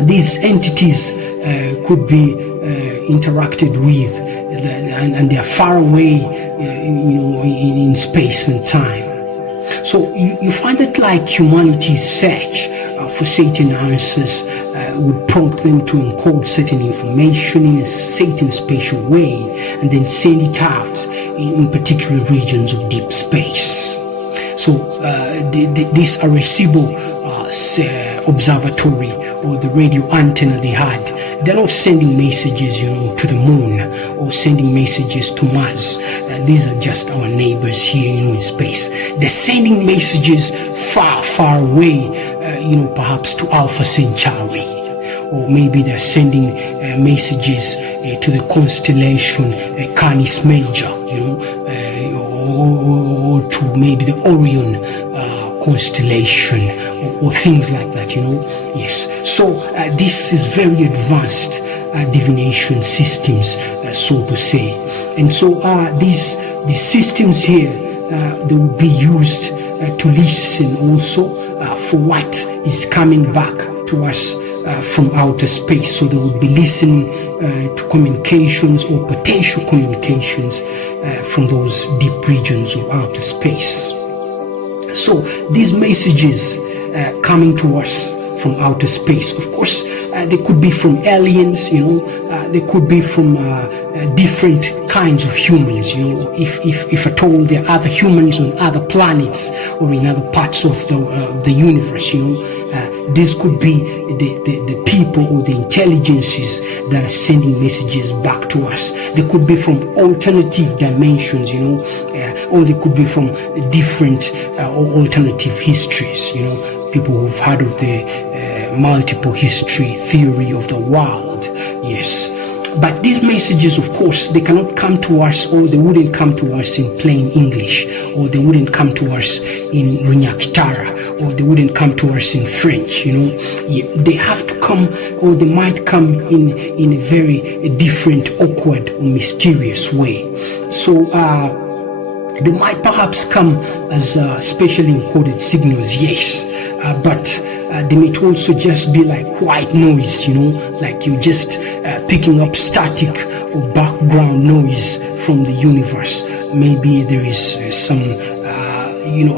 these entities could be interacted with, and they are far away, in space and time. So you find that like humanity's search for certain answers would prompt them to encode certain information in a certain spatial way and then send it out in particular regions of deep space. So this Arecibo observatory, or the radio antenna they had, they're not sending messages, to the moon or sending messages to Mars. These are just our neighbors here, in space. They're sending messages far, far away, perhaps to Alpha Centauri, or maybe they're sending messages to the constellation Canis Major, or to maybe the Orion constellation, or things like that, Yes. So this is very advanced divination systems, so to say. And so these systems here, they will be used to listen also for what is coming back to us from outer space. So they will be listening to communications or potential communications from those deep regions of outer space. So these messages coming to us from outer space, of course, they could be from aliens, they could be from different kinds of humans, if at all there are other humans on other planets or in other parts of the universe, this could be the people or the intelligences that are sending messages back to us. They could be from alternative dimensions, or they could be from different or alternative histories, people who've heard of the multiple history theory of the world. Yes. But these messages, of course, they cannot come to us, or they wouldn't come to us in plain English, or they wouldn't come to us in Runyakitara, or they wouldn't come to us in French, They have to come, or they might come in a very different, awkward, or mysterious way. So they might perhaps come as specially encoded signals, yes, but they may also just be like white noise, like you're just picking up static or background noise from the universe. Maybe there is some,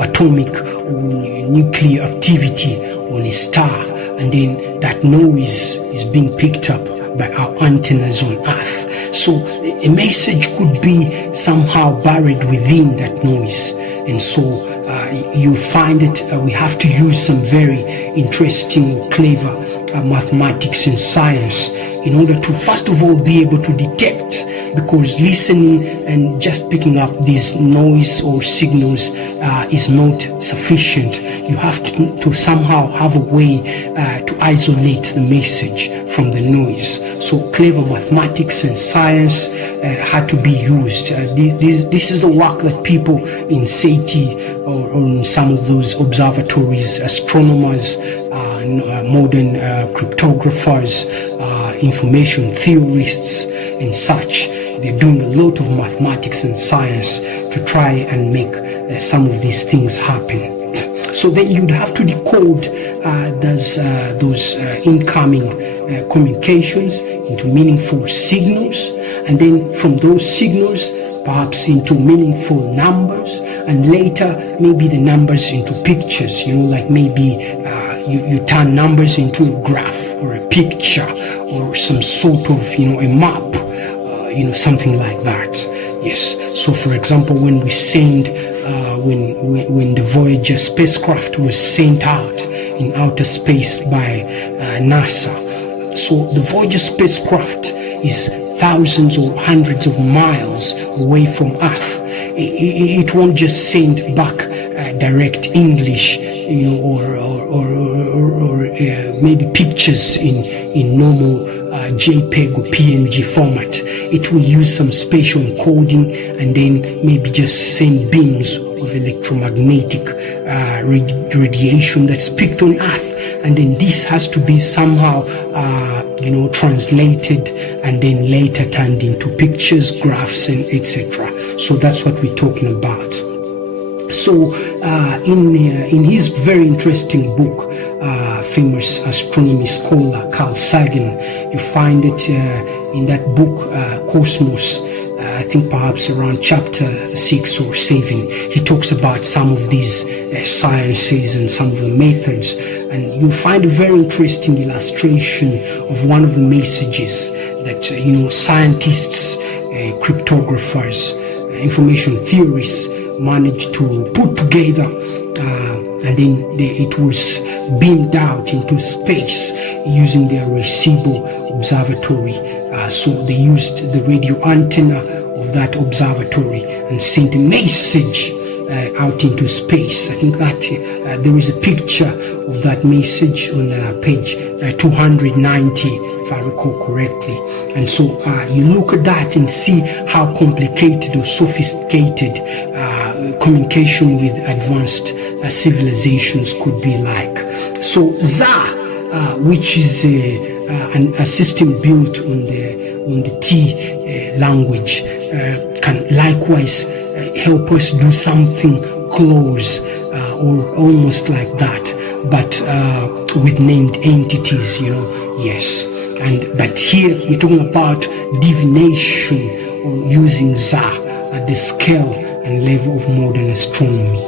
atomic or nuclear activity on a star, and then that noise is being picked up by our antennas on Earth. So a message could be somehow buried within that noise, and so you find it we have to use some very interesting, clever mathematics and science in order to first of all be able to detect, because listening and just picking up these noise or signals is not sufficient. You have to somehow have a way to isolate the message from the noise. So clever mathematics and science had to be used. This is the work that people in SETI or in some of those observatories, astronomers, modern cryptographers, information theorists and such, they're doing a lot of mathematics and science to try and make some of these things happen. So then you'd have to decode those incoming communications into meaningful signals, and then from those signals perhaps into meaningful numbers, and later maybe the numbers into pictures, like maybe you turn numbers into a graph or a picture or some sort of a map, something like that. Yes. So for example, when we send when the Voyager spacecraft was sent out in outer space by NASA, so the Voyager spacecraft is thousands or hundreds of miles away from Earth. It won't just send back direct English or maybe pictures in normal JPEG or PNG format. It will use some spatial encoding and then maybe just send beams of electromagnetic radiation that's picked on Earth, and then this has to be somehow translated and then later turned into pictures, graphs, and etc. So that's what we're talking about. So in his very interesting book, famous astronomy scholar Carl Sagan, you find it in that book, Cosmos, I think perhaps around chapter 6 or 7, he talks about some of these sciences and some of the methods, and you'll find a very interesting illustration of one of the messages that scientists, cryptographers, information theorists managed to put together, and then it was beamed out into space using their Arecibo observatory. So they used the radio antenna of that observatory and sent a message out into space. I think that there is a picture of that message on page 290, if I recall correctly. And so you look at that and see how complicated or sophisticated communication with advanced civilizations could be like. So ZHA, which is a system built on the T language, can likewise help us do something close or almost like that, but with named entities, yes. But here we're talking about divination or using ZHA at the scale and level of modern astronomy.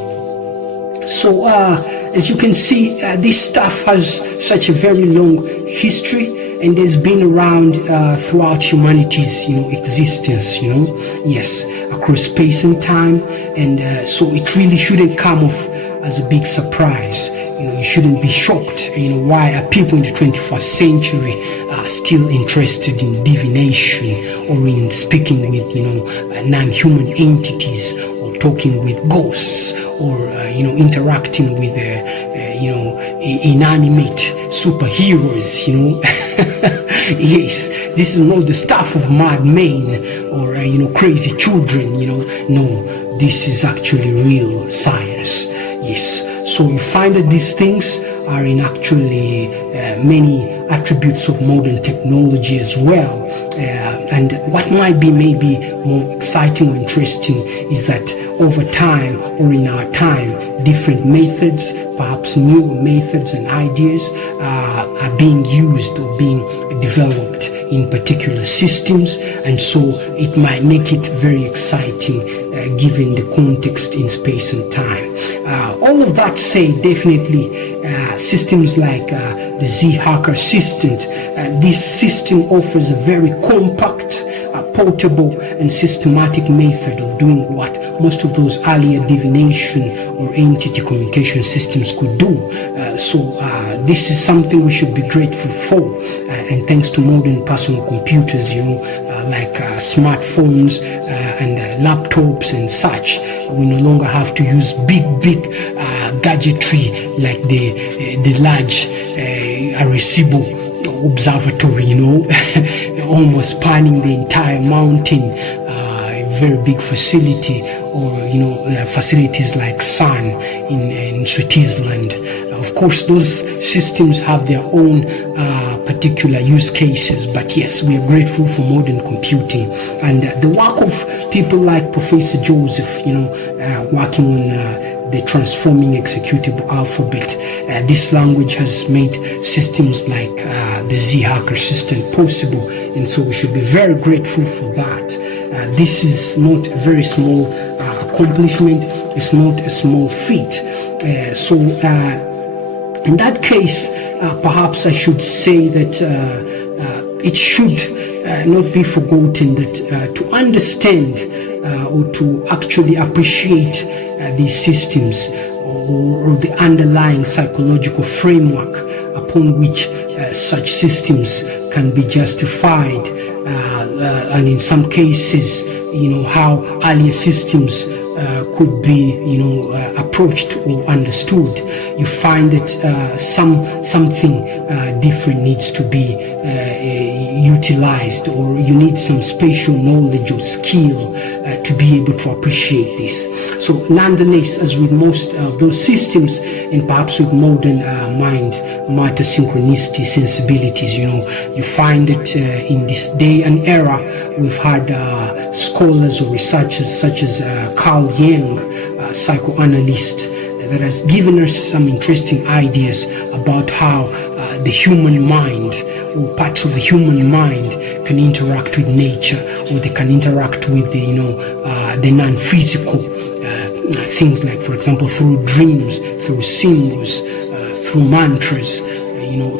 So as you can see, this stuff has such a very long history, and has been around throughout humanity's existence, yes, across space and time. And so it really shouldn't come off as a big surprise. You shouldn't be shocked, why are people in the 21st century still interested in divination or in speaking with non-human entities, or talking with ghosts, or interacting with inanimate superheroes. Yes, this is not the stuff of madmen or crazy children. No, this is actually real science. Yes, so you find that these things are in actually many attributes of modern technology as well. And what might be maybe more exciting or interesting is that over time, or in our time, different methods, perhaps new methods and ideas are being used or being developed in particular systems, and so it might make it very exciting given the context in space and time. All of that said, definitely systems like the ZHA assistant, this system offers a very compact, portable and systematic method of doing what most of those earlier divination or entity communication systems could do. So this is something we should be grateful for, and thanks to modern personal computers, like smartphones and laptops and such, we no longer have to use big gadgetry like the large Arecibo observatory, almost spanning the entire mountain, a very big facility, or facilities like CERN in Switzerland. Of course, those systems have their own particular use cases, but yes, we are grateful for modern computing and the work of people like Professor Joseph, working on the transforming executable alphabet. This language has made systems like the ZHA assistant possible, and so we should be very grateful for that. This is not a very small accomplishment, it's not a small feat. So in that case, perhaps I should say that it should not be forgotten that to understand or to actually appreciate these systems or the underlying psychological framework upon which such systems can be justified, and in some cases, how earlier systems could be, approached or understood, you find that something different needs to be utilized, or you need some spatial knowledge or skill to be able to appreciate this. So nonetheless, as with most of those systems, and perhaps with modern mind matter synchronicity sensibilities, you find that in this day and era, we've had scholars or researchers such as Carl Jung, psychoanalyst, that has given us some interesting ideas about how the human mind, or parts of the human mind, can interact with nature, or they can interact with the non-physical things, like, for example, through dreams, through symbols, through mantras,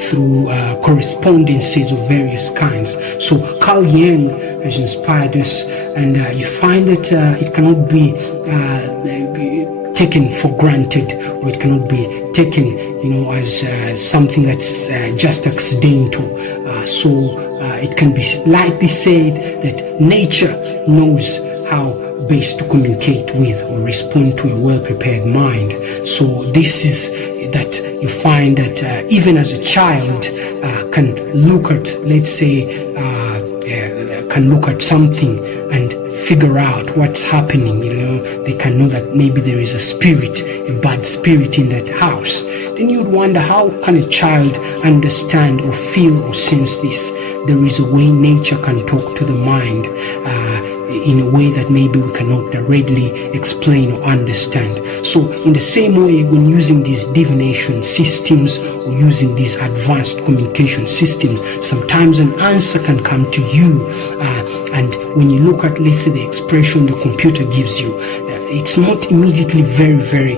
through correspondences of various kinds. So Carl Jung has inspired us, and you find that it cannot be taken for granted, or it cannot be taken, as something that's just accidental. So it can be lightly said that nature knows how best to communicate with or respond to a well-prepared mind. So this is that you find that even as a child can look at, let's say, can look at something and figure out what's happening. They can know that maybe there is a spirit, a bad spirit in that house. Then you'd wonder, how can a child understand or feel or sense this? There is a way nature can talk to the mind in a way that maybe we cannot readily explain or understand. So in the same way, when using these divination systems or using these advanced communication systems, sometimes an answer can come to you, and when you look at, let's say, the expression the computer gives you, it's not immediately very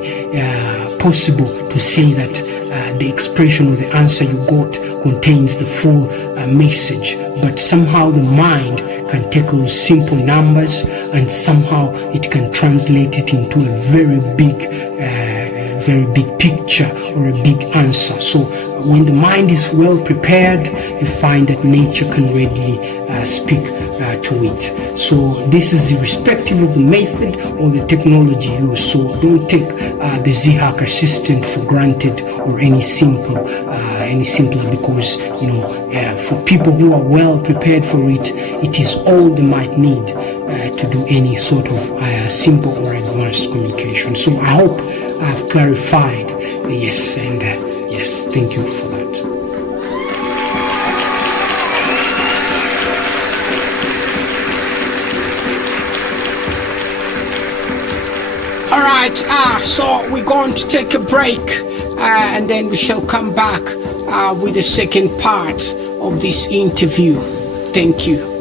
possible to say that the expression or the answer you got contains the full message, but somehow the mind can take those simple numbers and somehow it can translate it into a very big picture or a big answer. So when the mind is well prepared, you find that nature can readily speak to it. So this is irrespective of the method or the technology used. So don't take the ZHA assistant for granted, or any simpler, because for people who are well prepared for it, it is all they might need to do any sort of simple or advanced communication. So I hope I've clarified. Yes, and yes, thank you for that. All right, so we're going to take a break, and then we shall come back with the second part of this interview. Thank you.